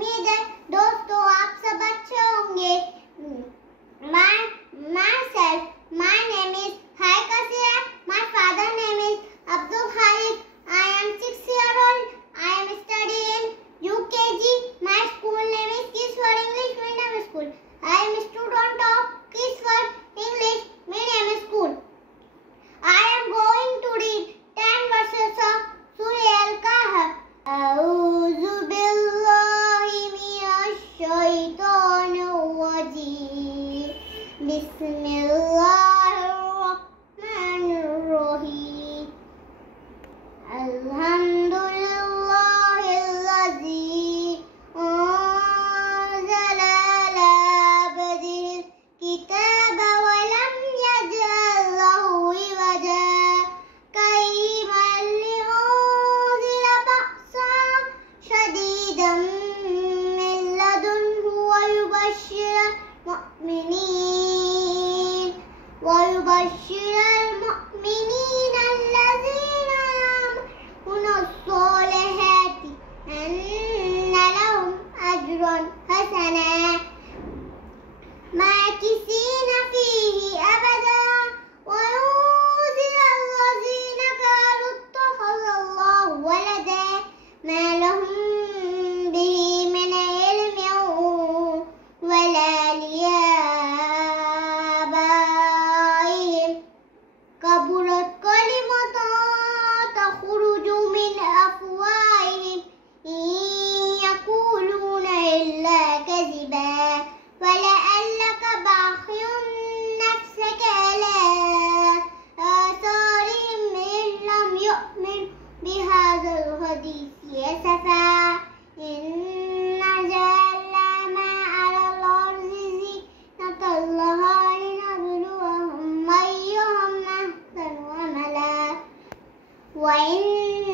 उम्मीद है दोस्तों आप सब अच्छे होंगे। My name is Haika Siraj. My father name is Abdul Khalid. I am 6 years old. I am studying UKG. My school name is Kiswar English Medium School. I am a student of Kiswar English Medium School. I am going to read 10 verses of Surah Al-Kahf. A'udhu billahi minash shaitanir rajim. Bismillahirrahmanirrahim. Alhamdulillahillazi anzala ala abdihil kitaba wa lam yaj'al lahu iwaja qayyiman liyunzira ba'san shadidan min ladunhu wa yubashshira المؤمنين الذين يعملون الصالحات أن لهم أجرا حسنا ماكثين فيه أبدا وينذر الذين قالوا اتخذ الله ولدا ما لهم به من علم ولا لآبائهم كبرت كلمة تخرج من أفواههم إن يقولون إلا كذبا ولعلك باخع نفسك على آثارهم إن لم يؤمنوا بهذا الحديث أسفا إنا جعلنا ما على الأرض زينة لها لنبلوهم أيهم أحسن عملا وإنا